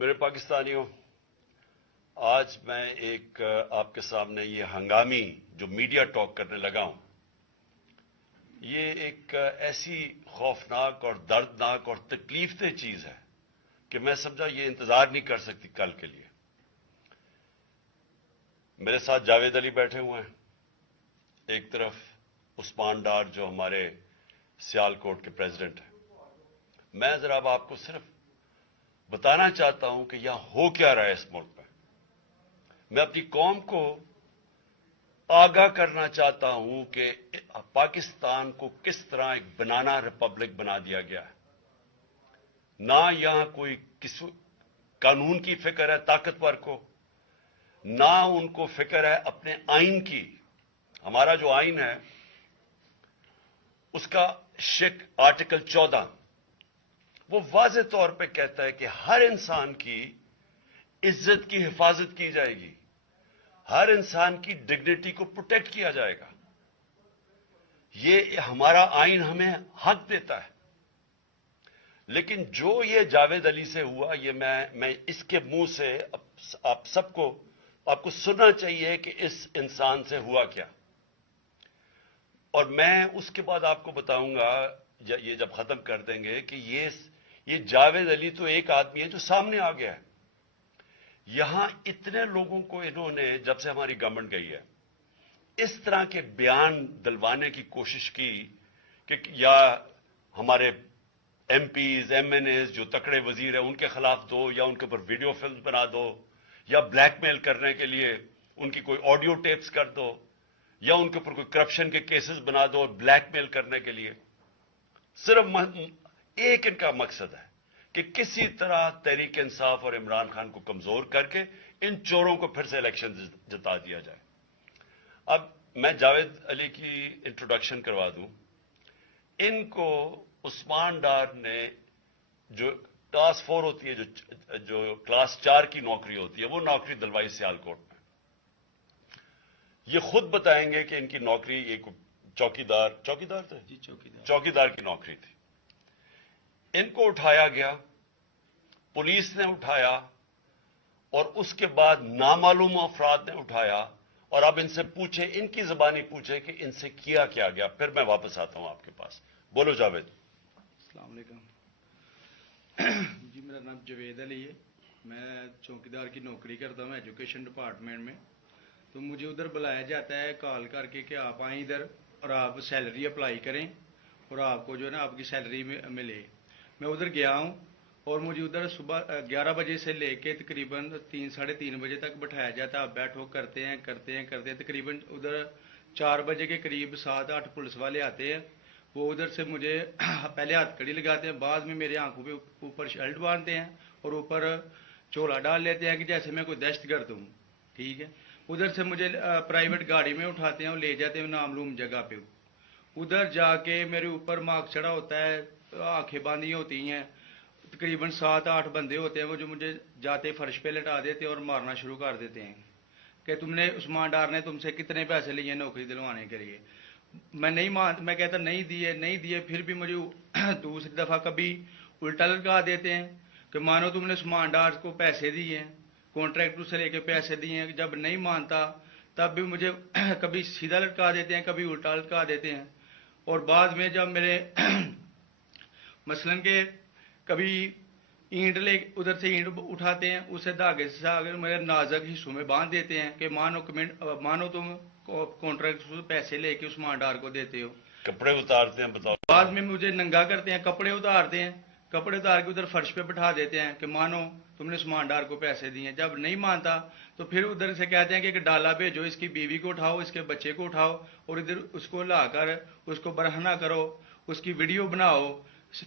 میرے پاکستانیوں، آج میں ایک آپ کے سامنے یہ ہنگامی جو میڈیا ٹاک کرنے لگا ہوں، یہ ایک ایسی خوفناک اور دردناک اور تکلیف دہ چیز ہے کہ میں سمجھا یہ انتظار نہیں کر سکتی کل کے لیے۔ میرے ساتھ جاوید علی بیٹھے ہوئے ہیں، ایک طرف عثمان ڈار جو ہمارے سیال کوٹ کے پریزیڈنٹ ہیں۔ میں ذرا اب آپ کو صرف بتانا چاہتا ہوں کہ یہاں ہو کیا رہا ہے اس ملک میں۔ میں اپنی قوم کو آگاہ کرنا چاہتا ہوں کہ پاکستان کو کس طرح ایک بنانا ریپبلک بنا دیا گیا ہے۔ نہ یہاں کوئی قانون کی فکر ہے طاقتور کو، نہ ان کو فکر ہے اپنے آئین کی۔ ہمارا جو آئین ہے اس کا آرٹیکل 14 وہ واضح طور پہ کہتا ہے کہ ہر انسان کی عزت کی حفاظت کی جائے گی، ہر انسان کی ڈگنیٹی کو پروٹیکٹ کیا جائے گا۔ یہ ہمارا آئین ہمیں حق دیتا ہے۔ لیکن جو یہ جاوید علی سے ہوا، یہ میں اس کے منہ سے آپ کو سننا چاہیے کہ اس انسان سے ہوا کیا، اور میں اس کے بعد آپ کو بتاؤں گا یہ جب ختم کر دیں گے کہ یہ جاوید علی تو ایک آدمی ہے جو سامنے آ گیا ہے۔ یہاں اتنے لوگوں کو انہوں نے جب سے ہماری گورنمنٹ گئی ہے اس طرح کے بیان دلوانے کی کوشش کی کہ یا ہمارے MPs MNAs جو تکڑے وزیر ہیں ان کے خلاف دو، یا ان کے اوپر ویڈیو فلم بنا دو، یا بلیک میل کرنے کے لیے ان کی کوئی آڈیو ٹیپس کر دو، یا ان کے اوپر کوئی کرپشن کے کیسز بنا دو بلیک میل کرنے کے لیے۔ صرف ایک ان کا مقصد ہے کہ کسی طرح تحریک انصاف اور عمران خان کو کمزور کر کے ان چوروں کو پھر سے الیکشن جتا دیا جائے۔ اب میں جاوید علی کی انٹروڈکشن کروا دوں۔ ان کو عثمان ڈار نے جو کلاس 4 ہوتی ہے، جو کلاس 4 کی نوکری ہوتی ہے، وہ نوکری دلوائی سیال کوٹ میں۔ یہ خود بتائیں گے کہ ان کی نوکری ایک چوکیدار تھے، چوکیدار کی نوکری تھی۔ ان کو اٹھایا گیا، پولیس نے اٹھایا، اور اس کے بعد نامعلوم افراد نے اٹھایا، اور اب ان سے پوچھے، ان کی زبانی پوچھے کہ ان سے کیا گیا۔ پھر میں واپس آتا ہوں آپ کے پاس۔ بولو جاوید۔ السلام علیکم جی، میرا نام جاوید علی ہے، میں چوکیدار کی نوکری کرتا ہوں ایجوکیشن ڈپارٹمنٹ میں۔ تو مجھے ادھر بلایا جاتا ہے کال کر کے کہ آپ آئیں ادھر اور آپ سیلری اپلائی کریں اور آپ کو جو ہے نا آپ کی سیلری ملے۔ میں ادھر گیا ہوں اور مجھے ادھر صبح 11 بجے سے لے کے تقریباً 3 ساڑھے 3 بجے تک بٹھایا جاتا ہے۔ آپ بیٹھو، کرتے ہیں تقریباً ادھر 4 بجے کے قریب 7-8 پولیس والے آتے ہیں۔ وہ ادھر سے مجھے پہلے ہاتھ کڑی لگاتے ہیں، بعد میں میرے آنکھوں پہ اوپر شرٹ باندھتے ہیں اور اوپر چولا ڈال لیتے ہیں کہ جیسے میں کوئی دہشت گرد ہوں، ٹھیک ہے۔ ادھر سے مجھے پرائیویٹ گاڑی میں اٹھاتے ہیں اور لے جاتے ہیں نامعلوم جگہ پہ۔ ادھر جا کے میرے اوپر مارک چڑھا ہوتا ہے، آنکھیں باندھی ہوتی ہیں، تقریباً 7-8 بندے ہوتے ہیں وہ جو مجھے جاتے فرش پہ لٹا دیتے اور مارنا شروع کر دیتے ہیں کہ تم نے عثمان ڈار نے تم سے کتنے پیسے لیے نوکری دلوانے کے لیے۔ میں کہتا نہیں دیے، پھر بھی مجھے دوسری دفعہ کبھی الٹا لٹکا دیتے ہیں کہ مانو تم نے عثمان ڈار کو پیسے دیے ہیں، کانٹریکٹر سے لے کے پیسے دیے ہیں۔ جب نہیں مانتا تب بھی مجھے کبھی سیدھا لٹکا دیتے ہیں، کبھی الٹا لٹکا دیتے ہیں۔ اور بعد میں جب میرے مثلاً کہ کبھی اینٹ ادھر سے اینٹ اٹھاتے ہیں، اسے دھاگے سے میرے نازک حصوں میں باندھ دیتے ہیں کہ مانو تم کانٹریکٹ سے پیسے لے کے عثمان ڈار کو دیتے ہو۔ کپڑے اتارتے ہیں، بتاؤ۔ بعد میں مجھے ننگا کرتے ہیں، کپڑے اتارتے ہیں، کپڑے اتار کے ادھر فرش پہ بٹھا دیتے ہیں کہ مانو تم نے عثمان ڈار کو پیسے دیے ہیں۔ جب نہیں مانتا تو پھر ادھر سے کہتے ہیں کہ ایک ڈالا بھیجو، اس کی بیوی کو اٹھاؤ، اس کے بچے کو اٹھاؤ اور ادھر اس کو لا کر اس کو برہنہ کرو، اس کی ویڈیو بناؤ،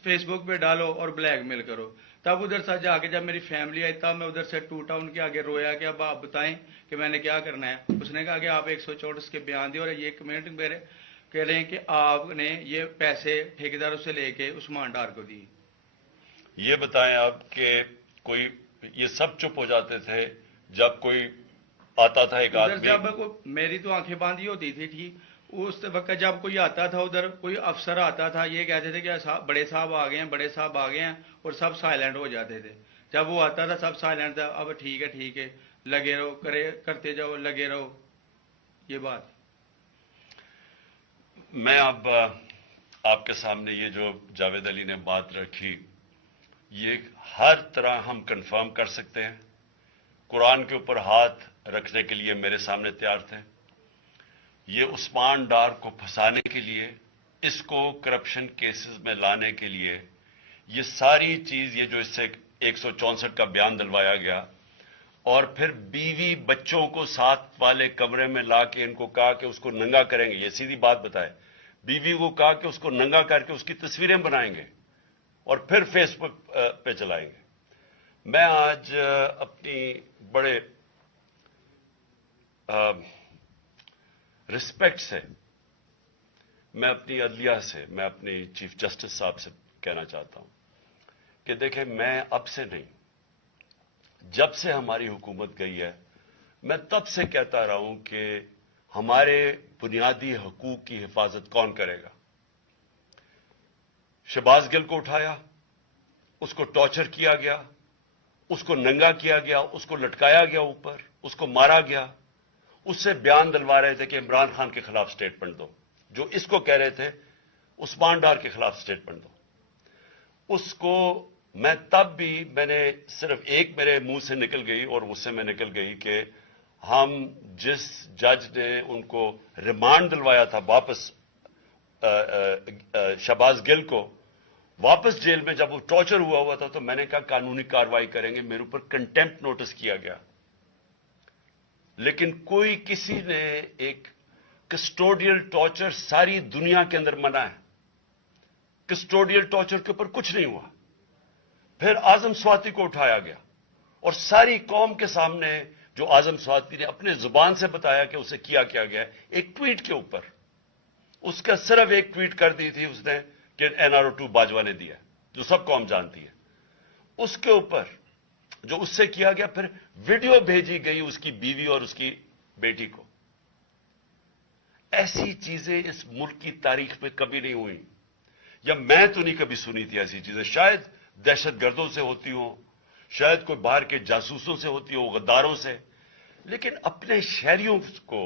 فیس بک پہ ڈالو اور بلیک میل کرو۔ تب ادھر سے جا کے جب میری فیملی آئی تب میں ادھر سے ٹوٹا، ان کے آگے رویا کہ اب آپ بتائیں کہ میں نے کیا کرنا ہے۔ اس نے کہا کہ آپ 164 کے بیان دیں اور یہ کمنٹ میرے کہہ رہے ہیں کہ آپ نے یہ پیسے ٹھیکیداروں سے لے کے عثمان ڈار کو دی۔ یہ بتائیں آپ کہ کوئی یہ سب چپ ہو جاتے تھے جب کوئی آتا تھا ایک آدمی؟ جب میری تو آنکھیں باندھی ہوتی تھی، ٹھیک، اس وقت جب کوئی آتا تھا ادھر، کوئی افسر آتا تھا، یہ کہتے تھے کہ بڑے صاحب آ گئے ہیں، بڑے صاحب آ گئے ہیں، اور سب سائلنٹ ہو جاتے تھے۔ جب وہ آتا تھا سب سائلنٹ تھا، اب ٹھیک ہے لگے رہو، کرتے جاؤ، لگے رہو، یہ بات. میں اب آپ کے سامنے یہ جو جاوید علی نے بات رکھی، یہ ہر طرح ہم کنفرم کر سکتے ہیں. قرآن کے اوپر ہاتھ رکھنے کے لیے میرے سامنے تیار تھے. یہ عثمان ڈار کو پھنسانے کے لیے، اس کو کرپشن کیسز میں لانے کے لیے، یہ ساری چیز، یہ جو اس سے 164 کا بیان دلوایا گیا، اور پھر بیوی بچوں کو ساتھ والے کمرے میں لا کے ان کو کہا کہ اس کو ننگا کریں گے. یہ سیدھی بات بتائے، بیوی کو کہا کہ اس کو ننگا کر کے اس کی تصویریں بنائیں گے اور پھر فیس بک پہ چلائیں گے. میں آج اپنی بڑے رسپیکٹ سے، میں اپنی عدلیہ سے، میں اپنی چیف جسٹس صاحب سے کہنا چاہتا ہوں کہ دیکھیں، میں اب سے نہیں، جب سے ہماری حکومت گئی ہے، میں تب سے کہتا رہا ہوں کہ ہمارے بنیادی حقوق کی حفاظت کون کرے گا. شہباز گل کو اٹھایا، اس کو ٹارچر کیا گیا، اس کو ننگا کیا گیا، اس کو لٹکایا گیا اوپر، اس کو مارا گیا. اس سے بیان دلوا رہے تھے کہ عمران خان کے خلاف سٹیٹمنٹ دو، جو اس کو کہہ رہے تھے عثمان ڈار کے خلاف سٹیٹمنٹ دو. اس کو میں تب بھی، میں نے صرف ایک میرے منہ سے نکل گئی اور اس سے میں نکل گئی کہ ہم جس جج نے ان کو ریمانڈ دلوایا تھا واپس، شہباز گل کو واپس جیل میں جب وہ ٹارچر ہوا تھا، تو میں نے کہا قانونی کارروائی کریں گے. میرے اوپر کنٹیمپٹ نوٹس کیا گیا، لیکن کوئی کسی نے ایک کسٹوڈیل ٹارچر ساری دنیا کے اندر منع ہے. کسٹوڈیل ٹارچر کے اوپر کچھ نہیں ہوا. پھر اعظم سواتی کو اٹھایا گیا اور ساری قوم کے سامنے جو اعظم سواتی نے اپنے زبان سے بتایا کہ اسے کیا گیا، ایک ٹویٹ کے اوپر، اس کا صرف ایک ٹویٹ کر دی تھی اس نے کہ NRO2 باجوہ نے دیا، جو سب قوم جانتی ہے. اس کے اوپر جو اس سے کیا گیا، پھر ویڈیو بھیجی گئی اس کی بیوی اور اس کی بیٹی کو. ایسی چیزیں اس ملک کی تاریخ میں کبھی نہیں ہوئی، یا میں تو نہیں کبھی سنی تھی ایسی چیزیں. شاید دہشت گردوں سے ہوتی ہوں، شاید کوئی باہر کے جاسوسوں سے ہوتی ہو، غداروں سے، لیکن اپنے شہریوں کو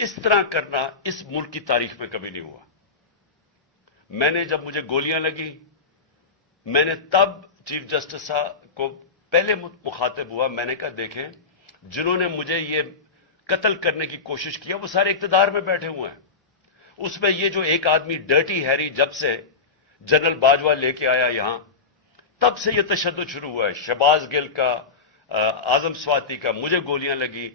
اس طرح کرنا اس ملک کی تاریخ میں کبھی نہیں ہوا. میں نے جب مجھے گولیاں لگی، میں نے تب چیف جسٹس صاحب کو پہلے مخاطب ہوا. میں نے کہا دیکھیں، جنہوں نے مجھے یہ قتل کرنے کی کوشش کیا وہ سارے اقتدار میں بیٹھے ہوئے ہیں. اس میں یہ جو ایک آدمی ڈرٹی ہیری جب سے جنرل باجوہ لے کے آیا یہاں، تب سے یہ تشدد شروع ہوا ہے. شہباز گل کا، اعظم سواتی کا، مجھے گولیاں لگی.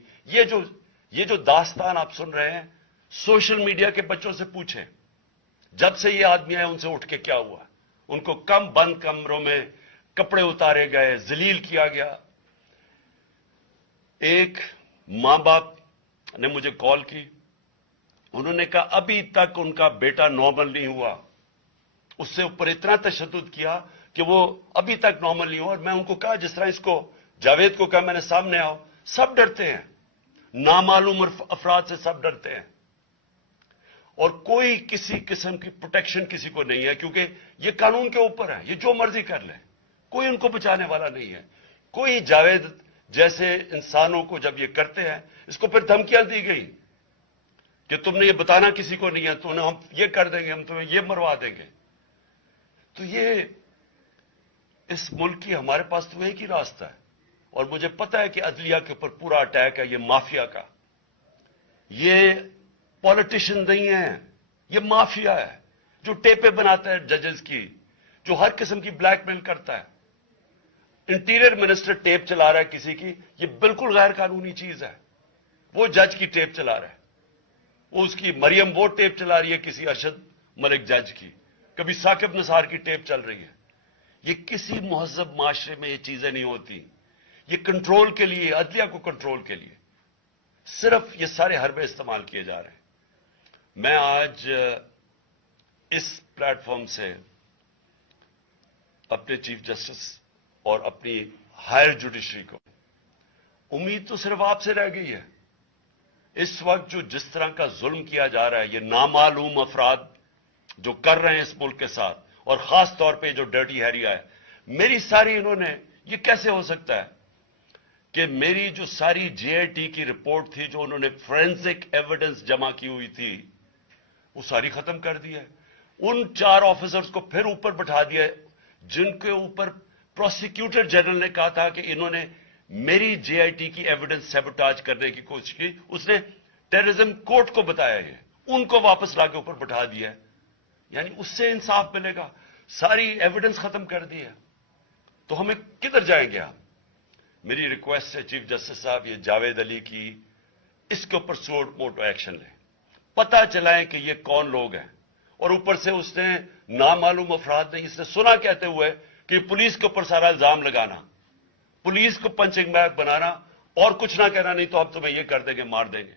یہ جو داستان آپ سن رہے ہیں، سوشل میڈیا کے بچوں سے پوچھیں، جب سے یہ آدمی آئے ان سے اٹھ کے کیا ہوا. ان کو بند کمروں میں کپڑے اتارے گئے، ذلیل کیا گیا. ایک ماں باپ نے مجھے کال کی، انہوں نے کہا ابھی تک ان کا بیٹا نارمل نہیں ہوا. اس سے اوپر اتنا تشدد کیا کہ وہ ابھی تک نارمل نہیں ہوا. اور میں ان کو کہا، جس طرح اس کو جاوید کو کہا میں نے سامنے آؤ، سب ڈرتے ہیں، نامعلوم افراد سے سب ڈرتے ہیں، اور کوئی کسی قسم کی پروٹیکشن کسی کو نہیں ہے، کیونکہ یہ قانون کے اوپر ہے، یہ جو مرضی کر لیں، کوئی ان کو بچانے والا نہیں ہے. کوئی جاوید جیسے انسانوں کو جب یہ کرتے ہیں، اس کو پھر دھمکیاں دی گئی کہ تم نے یہ بتانا کسی کو نہیں ہے، تو ہم یہ کر دیں گے، ہم تمہیں یہ مروا دیں گے. تو یہ اس ملک کی، ہمارے پاس تو ایک ہی راستہ ہے، اور مجھے پتا ہے کہ عدلیہ کے اوپر پورا اٹیک ہے یہ مافیا کا. یہ پولیٹیشین نہیں ہے، یہ مافیا ہے جو ٹیپیں بناتا ہے ججز کی، جو ہر قسم کی بلیک میل کرتا ہے. انٹیریئر منسٹر ٹیپ چلا رہا ہے کسی کی، یہ بالکل غیر قانونی چیز ہے. وہ جج کی ٹیپ چلا رہا ہے، وہ اس کی مریم وہ ٹیپ چلا رہی ہے کسی ارشد ملک جج کی، کبھی ثاقب نثار کی ٹیپ چل رہی ہے. یہ کسی مہذب معاشرے میں یہ چیزیں نہیں ہوتی. یہ کنٹرول کے لیے، عدلیہ کو کنٹرول کے لیے صرف یہ سارے حربے استعمال کیے جا رہے ہیں. میں آج اس پلیٹ فارم سے اپنے چیف جسٹس اور اپنی ہائر جوڈیشری کو، امید تو صرف آپ سے رہ گئی ہے. اس وقت جو جس طرح کا ظلم کیا جا رہا ہے، یہ نامعلوم افراد جو کر رہے ہیں اس ملک کے ساتھ، اور خاص طور پہ جو ڈرٹی ہیریا ہے، میری ساری انہوں نے یہ کیسے ہو سکتا ہے کہ میری جو ساری جے آئی ٹی کی رپورٹ تھی جو انہوں نے فورینسک ایویڈنس جمع کی ہوئی تھی وہ ساری ختم کر دی ہے. ان 4 آفیسرز کو پھر اوپر بٹھا دیا ہے جن کے اوپر پروسیکیوٹر جنرل نے کہا تھا کہ انہوں نے میری جے آئی ٹی کی ایویڈنس سیبوٹاج کرنے کی کوشش کی. اس نے ٹیررزم کورٹ کو بتایا یہ, ان کو واپس لا کے اوپر بٹھا دیا ہے. یعنی اس سے انصاف ملے گا؟ ساری ایویڈنس ختم کر دی ہے. تو ہمیں کدھر جائیں گے ہم؟ میری ریکویسٹ ہے چیف جسٹس صاحب, یہ جاوید علی کی, اس کے اوپر موٹو ایکشن لیں, پتہ چلائیں کہ یہ کون لوگ ہیں. اور اوپر سے اس نے نامعلوم افراد نے, اس نے سنا کہتے ہوئے کہ پولیس کے اوپر سارا الزام لگانا, پولیس کو پنچنگ بیگ بنانا اور کچھ نہ کہنا, نہیں تو ہم تمہیں یہ کر دیں گے, مار دیں گے.